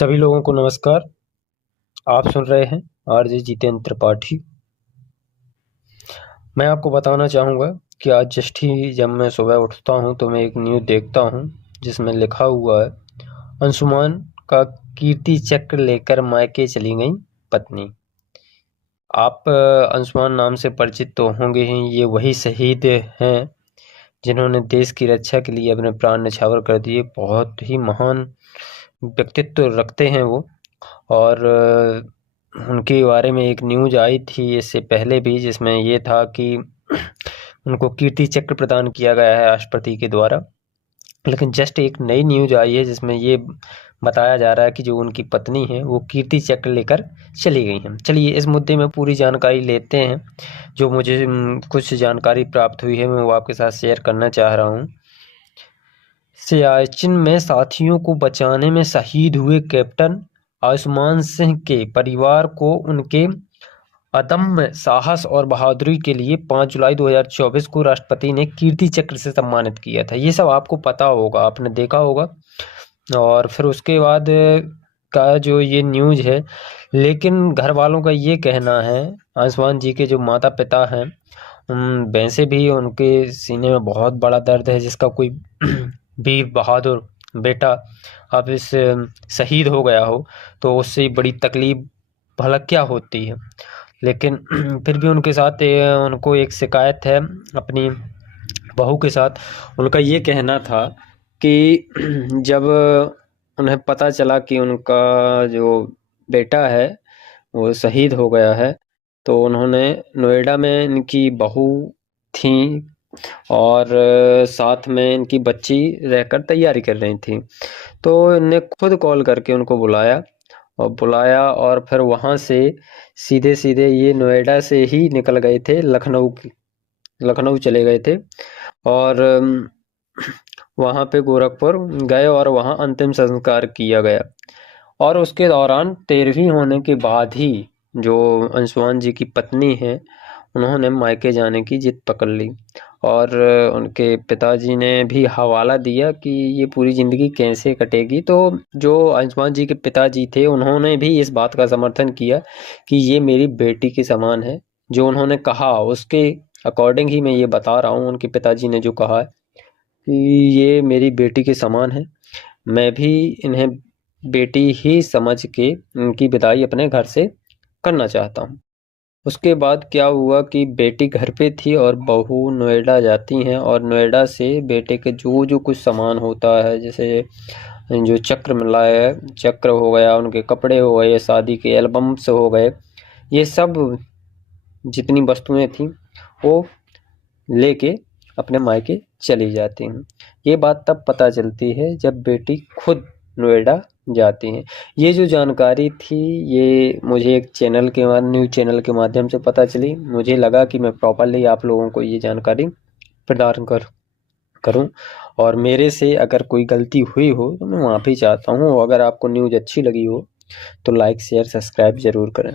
सभी लोगों को नमस्कार। आप सुन रहे हैं आरजे जितेंद्र त्रिपाठी। मैं आपको बताना चाहूँगा कि आज जस्ट ही जब मैं सुबह उठता हूँ तो मैं एक न्यूज़ देखता हूँ जिसमें लिखा हुआ है, अंशुमान का कीर्ति चक्र लेकर मायके चली गई पत्नी। आप अंशुमान नाम से परिचित तो होंगे ही। ये वही शहीद हैं जिन्होंने देश की रक्षा के लिए अपने प्राण न्यौछावर कर दिए। बहुत ही महान व्यक्तित्व रखते हैं वो। और उनके बारे में एक न्यूज़ आई थी इससे पहले भी, जिसमें ये था कि उनको कीर्ति चक्र प्रदान किया गया है राष्ट्रपति के द्वारा। लेकिन जस्ट एक नई न्यूज़ आई है जिसमें ये बताया जा रहा है कि जो उनकी पत्नी है वो कीर्ति चक्र लेकर चली गई हैं। चलिए इस मुद्दे में पूरी जानकारी लेते हैं। जो मुझे कुछ जानकारी प्राप्त हुई है मैं वो आपके साथ शेयर करना चाह रहा हूँ। सियाचिन में साथियों को बचाने में शहीद हुए कैप्टन आयुष्मान सिंह के परिवार को उनके अदम्य साहस और बहादुरी के लिए 5 जुलाई 2024 को राष्ट्रपति ने कीर्ति चक्र से सम्मानित किया था। ये सब आपको पता होगा, आपने देखा होगा। और फिर उसके बाद का जो ये न्यूज़ है, लेकिन घर वालों का ये कहना है, आयुष्मान जी के जो माता पिता हैं, वैसे भी उनके सीने में बहुत बड़ा दर्द है, जिसका कोई वीर बहादुर बेटा अब इस शहीद हो गया हो तो उससे बड़ी तकलीफ भला क्या होती है। लेकिन फिर भी उनके साथ उनको एक शिकायत है अपनी बहू के साथ। उनका ये कहना था कि जब उन्हें पता चला कि उनका जो बेटा है वो शहीद हो गया है, तो उन्होंने नोएडा में इनकी बहू थी और साथ में इनकी बच्ची रहकर तैयारी कर रही थी। तो इन्हें खुद कॉल करके उनको बुलाया और फिर वहाँ से सीधे ये नोएडा से ही निकल गए थे, लखनऊ चले गए थे। और वहाँ पे गोरखपुर गए और वहाँ अंतिम संस्कार किया गया। और उसके दौरान 13वीं होने के बाद ही जो अंशुमान जी की पत्नी है उन्होंने मायके जाने की जिद पकड़ ली। और उनके पिताजी ने भी हवाला दिया कि ये पूरी ज़िंदगी कैसे कटेगी। तो जो अंशुमान जी के पिताजी थे उन्होंने भी इस बात का समर्थन किया कि ये मेरी बेटी के समान है। जो उन्होंने कहा उसके अकॉर्डिंग ही मैं ये बता रहा हूँ। उनके पिताजी ने जो कहा है कि ये मेरी बेटी के समान है, मैं भी इन्हें बेटी ही समझ के उनकी विदाई अपने घर से करना चाहता हूँ। उसके बाद क्या हुआ कि बेटी घर पे थी और बहू नोएडा जाती हैं और नोएडा से बेटे के जो कुछ सामान होता है, जैसे जो चक्र मिला है, चक्र हो गया, उनके कपड़े हो गए, शादी के एल्बम्स हो गए, ये सब जितनी वस्तुएं थी वो लेके अपने मायके चली जाती हैं। ये बात तब पता चलती है जब बेटी खुद नोएडा जाती हैं। ये जो जानकारी थी ये मुझे एक न्यूज़ चैनल के माध्यम से पता चली। मुझे लगा कि मैं प्रॉपर्ली आप लोगों को ये जानकारी प्रदान करूं। और मेरे से अगर कोई गलती हुई हो तो मैं माफ़ी चाहता हूं। अगर आपको न्यूज़ अच्छी लगी हो तो लाइक शेयर सब्सक्राइब ज़रूर करें।